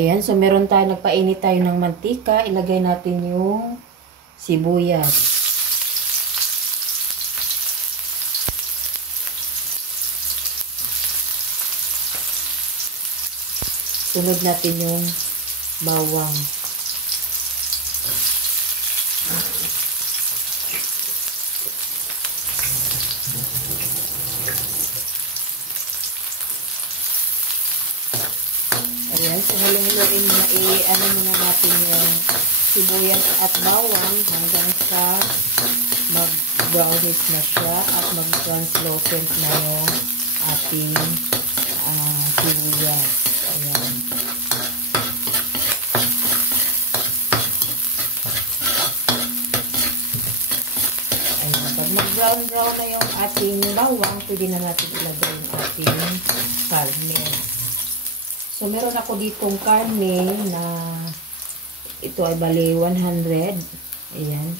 Ayan, so meron tayo, nagpainit tayo ng mantika. Ilagay natin yung sibuyas. Sunod natin yung bawang. Ayan, so haluin na ano muna natin yung sibuyas at bawang hanggang sa mag-brownish na siya at mag-translucent na yung ating sibuyas. Ayan. Ayan, pag mag-brown na yung ating bawang, pwede na natin ilagay yung ating karne. So, meron ako ditong karne na ito ay bali 100. Ayan.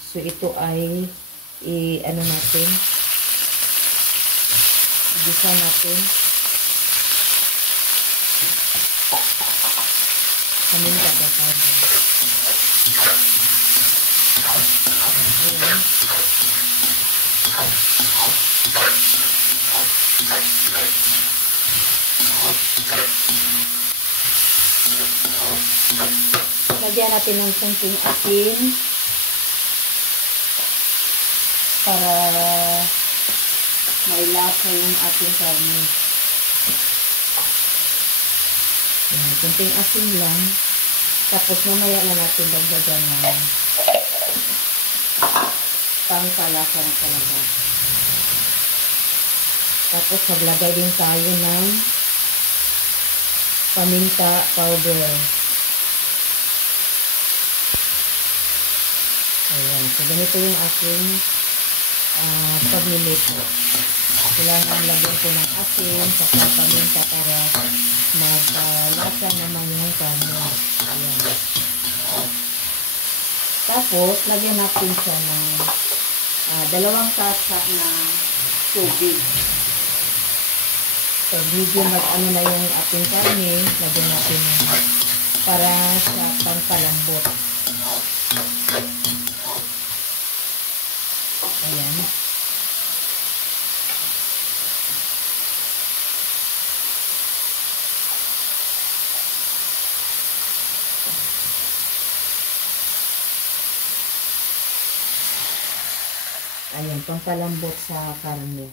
So, ito ay ano natin, igisa natin. Paminta ba tayo? Ayan. Lagyan natin ng kunting asin para may lasa yung ating karne. Kunting asin lang. Tapos mamaya na natin dagdagan ng pangkalasa na talaga. Tapos maglagay din tayo ng paminta powder. Ayan. So, ganito yung aking pagluluto. Kailangan lagyan ko ng asin sa paminta para maglasa naman yung karne. Ayan. Tapos, lagyan natin siya ng 2 tatsak na tubig. So, medyo mag-ano na yung ating karne, lagyan natin para sa pangpalambot. Ayan. Ayan, pangpalambot sa karne.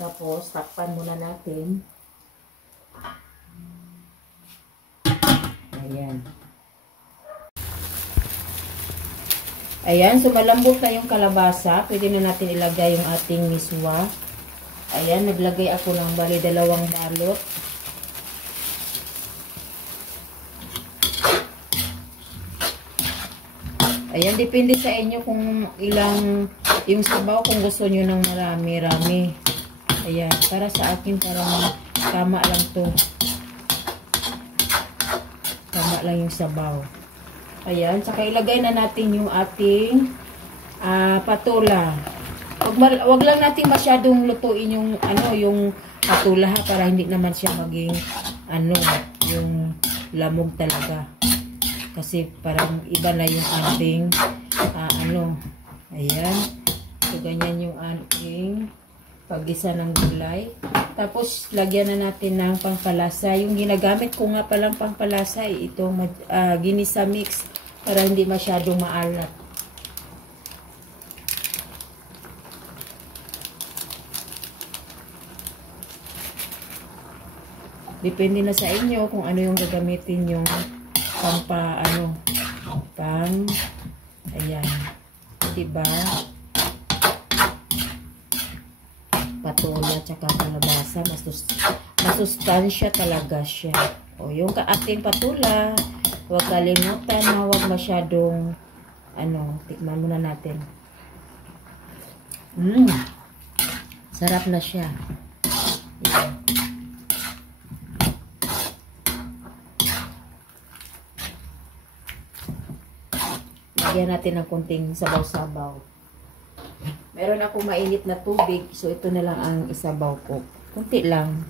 Tapos, takpan muna natin. Ayan. Ayan, so malambot na yung kalabasa. Pwede na natin ilagay yung ating miswa. Ayan, naglagay ako ng bali 2 balot. Ayan, depende sa inyo kung ilang yung sabaw, kung gusto nyo ng marami-rami. Ayan, para sa akin parang tama lang to. Tama lang yung sabaw. Ayan, saka ilagay na natin yung ating patula. Wag lang natin masyadong lutuin yung yung patula para hindi naman siya maging yung lamog talaga. Kasi parang iba na yung ating ayan. So ganyan yung ating paggisa ng gulay. Tapos, lagyan na natin ng pangpalasa. Yung ginagamit ko nga palang pangpalasa, ito ginisa mix para hindi masyadong maalat. Depende na sa inyo kung ano yung gagamitin yung ayan. Diba? Patula tsaka kalabasa, masustansya talaga siya. O yung ating patula, huwag kalimutan na huwag masyadong tikman muna natin. Sarap na siya. Ayan. Lagyan natin ng kunting sabaw-sabaw. Meron ako mainit na tubig. So, ito na lang ang isabaw ko. Kunti lang.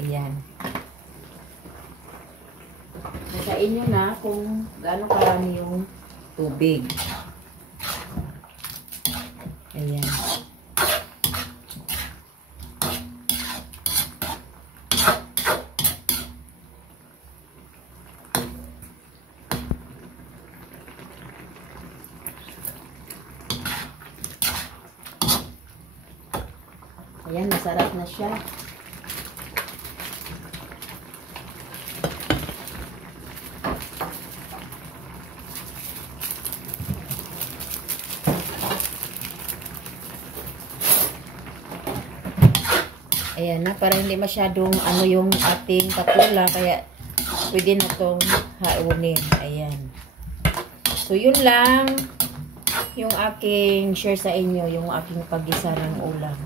Ayan. Nasa inyo na kung gaano karami yung tubig. Ayan. Ayan, masarap na siya. Ayan na, para hindi masyadong ano yung ating patula, kaya pwede na itong haunin. Ayan. So, yun lang yung aking share sa inyo, yung aking paggisa ng ulam.